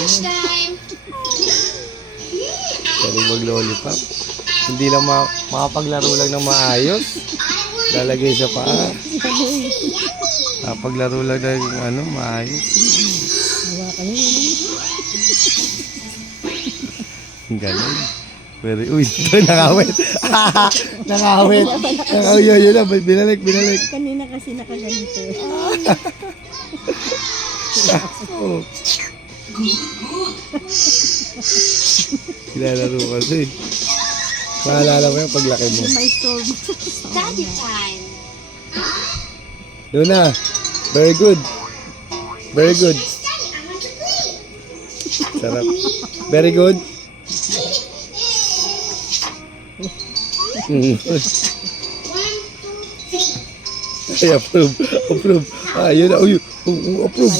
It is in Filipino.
Lunchtime. Pwede mag-lollipop. Hindi lang makapaglaro lang ng maayos. Lalagay sa paa. Paglaro lang ng maayos. Ang galing. Very, uy, ito nakawit. Nakawit. Yun na, binalik. Kanina kasi nakaganito. Oh. Kilalaro kasi. Maalala mo yung paglaki mo. May storm. Study time. Luna, very good. Very good. Sarap. Very good. Ay, approve. Approve. Ah, yun na. Uy, approve.